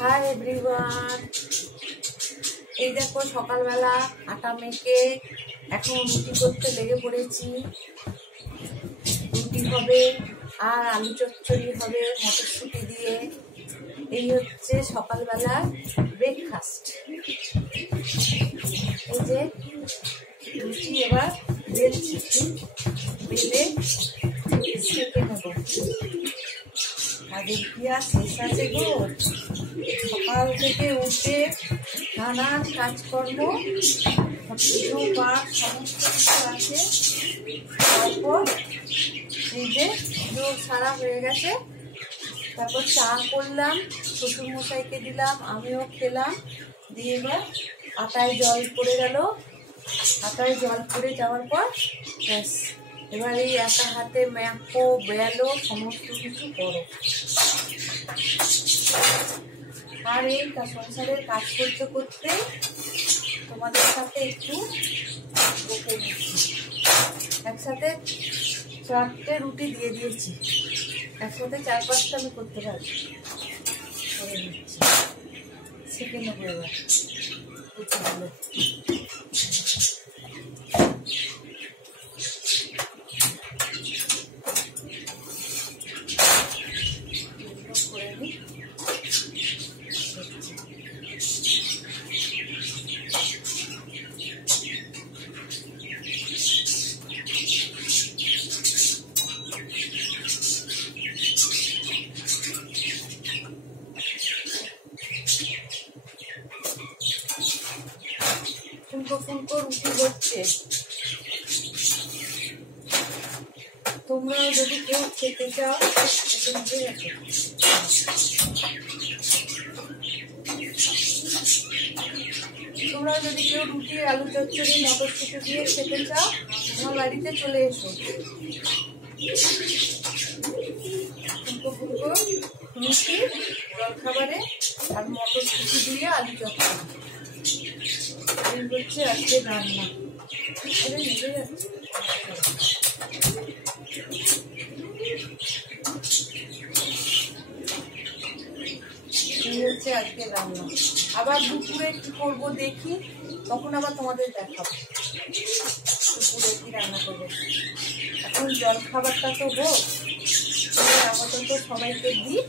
Hi everyone, এই দেখো সকালবেলা আটা মেখে এখন রুটি করতে লেগে পড়েছি। রুটি হবে আর আলু চচ্চড়ি হবে মটরশুঁটি দিয়ে। এই হচ্ছে সকালবেলা ব্রেকফাস্ট। এই যে রুটি এবার বেলছি, বেলে সেঁকে নেব। আগে কি আর শেষ আছে গো, সকাল থেকে উঠে নানান কাজকর্ম পুজো পাঠ সমস্ত কিছু আছে। তারপর এই যে যোগ সারা হয়ে গেছে। তারপর চা করলাম, শ্বশুর মশাইকে দিলাম, আমিও খেলাম। দিয়ে এবার আটায় জল পড়ে গেল। আটায় জল পড়ে যাওয়ার পর ব্যাস এবার এই একা হাতে ম্যাপো বেলো সমস্ত কিছু করো। আর এই সংসারের কাজ করতে করতে তোমাদের সাথে একটু বকে নিচ্ছি। একসাথে 4টে রুটি দিয়ে দিয়েছি, একসাথে 4-5টা আমি করতে পারি। করে নিচ্ছি, সেঁকে নেবো এবার রুটিগুলো। করে নিই। ফুলকো ফুলকো রুটি হচ্ছে। তোমরাও যদি কেউ খেতে চাও তোমরাও যদি কেউ রুটি আলু চচ্চড়ি মটরশুঁটি দিয়ে খেতে চাও আমার বাড়িতে চলে এসো। ফুলকো ফুলকো রুটি জলখাবারে আর মটরশুঁটি দিয়ে আলু চচ্চড়ি, এই হচ্ছে আজকে রান্না। নিজে যাচ্ছে হচ্ছে আজকে রান্না। আবার দুপুরে কি করবো দেখি, তখন আবার তোমাদের দেখাবো দুপুরে কি রান্না করবো। এখন জল খাবারটা তো হোক, আপাতত সবাইকে দিই।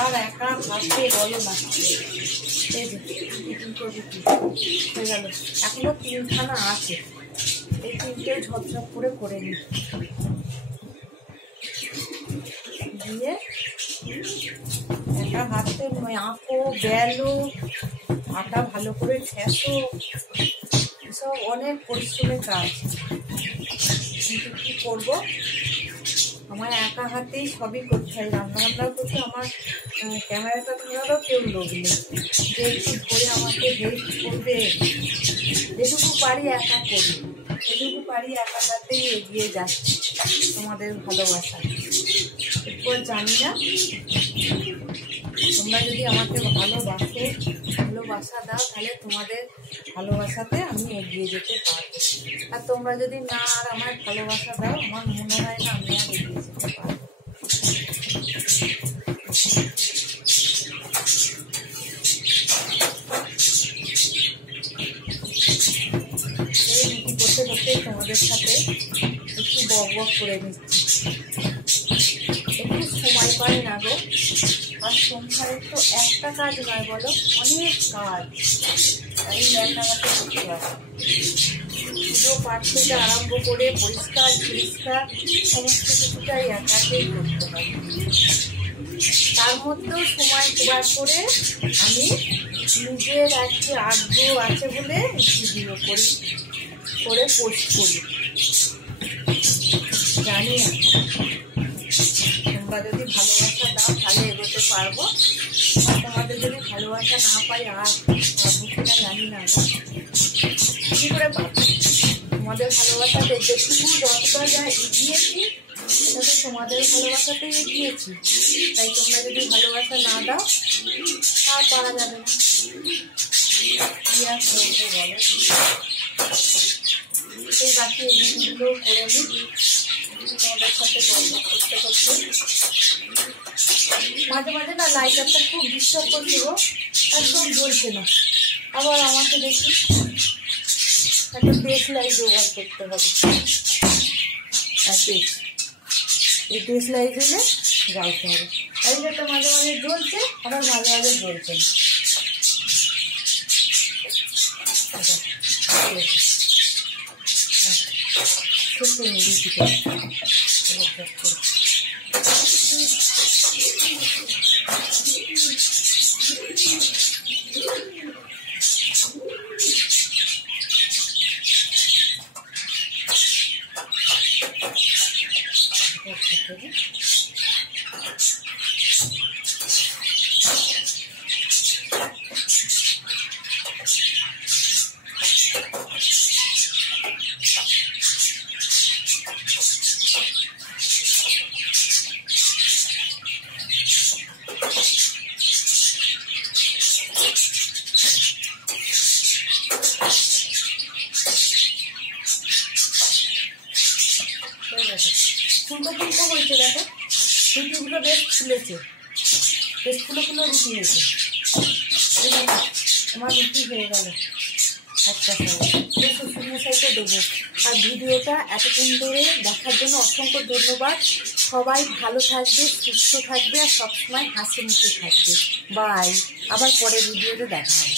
আর একা হাতে বলো না, এই যে হয়ে গেল। এখনো 3খানা আছে, এই 3টে ঝপঝপ করে নিই। দিয়ে একা হাতে আঁকো বেলো, আটা ভালো করে ঠেসো, এসব অনেক পরিশ্রমের কাজ। কিন্তু কি করবো, আমার একা হাতেই সবই করতে হয়। রান্নাবান্নাও করতে আমার ক্যামেরাটা ধরারও কেউ লোক নেই যে একটু ধরে আমাকে হেল্প করবে। যেটুকু পারি একা করি, যেটুকু পারি একা হাতেই এগিয়ে যাচ্ছি তোমাদের ভালোবাসা। এরপর জানি না তোমরা যদি আমাকে ভালোবাসা দাও তাহলে তোমাদের ভালোবাসাতে আমি এগিয়ে যেতে পারবো। আর তোমরা যদি না আর আমার ভালোবাসা দাও, আমার মনে হয় না আমি আর এগিয়ে যেতে পারবো। এই রুটি করতে করতে তোমাদের সাথে একটু বক করে নিচ্ছি। একটু সময় পাই না গো, আর সংসারে তো একটা কাজ নয় বলো, অনেক কাজ। তাই রান্নাঘাটে করতে হয়, পুজো পাঠ থেকে আরম্ভ করে পরিষ্কার সমস্ত কিছুটাই একাকেই করতে হয়। তার মধ্যেও সময় বার করে আমি নিজের আজকে আগ্রহ আছে বলে ভিডিও করে পোস্ট করি। জানি না তোমরা যদি ভালোবাসা দাও তাহলে এগোতে পারবো, আর তোমাদের যদি ভালোবাসা না পাই আর পারবো কিনা জানি না। কি করে পাবো? তোমাদের ভালোবাসাতে যেটুকু যতটা যা এগিয়েছি এটা তো তোমাদের ভালোবাসাতেই এগিয়েছি। তাই তোমরা যদি ভালোবাসা না দাও আর পারা যাবে না। কি আর করবো বলো। এই বাকি এইগুলো করে নিই। তোমাদের সাথে গল্প করতে করতে। মাঝে মাঝে না লাইটারটা খুব ডিস্টার্ব করছে গো, একদম জ্বলছে না। আবার আমাকে দেখি একটা দেশ লাইট জোগাড় করতে হবে। এই দেশ লাইট হলে জ্বালতে হবে। লাইটারটা মাঝে মাঝে জ্বলছে, আবার মাঝে মাঝে জ্বলছে না। ফুলকো ফুলকো হয়েছে, দেখো রুটিগুলো বেশ ফুলেছে, বেশ ফুলো ফুলো রুটি হয়েছে। আমার রুটি হয়ে গেল একটা শুকনো সাইডে দেবো। আর ভিডিওটা এতক্ষণ ধরে দেখার জন্য অসংখ্য ধন্যবাদ। সবাই ভালো থাকবে, সুস্থ থাকবে, আর সবসময় হাসি মুখে থাকবে। বাই, আবার পরে ভিডিওতে দেখা হবে।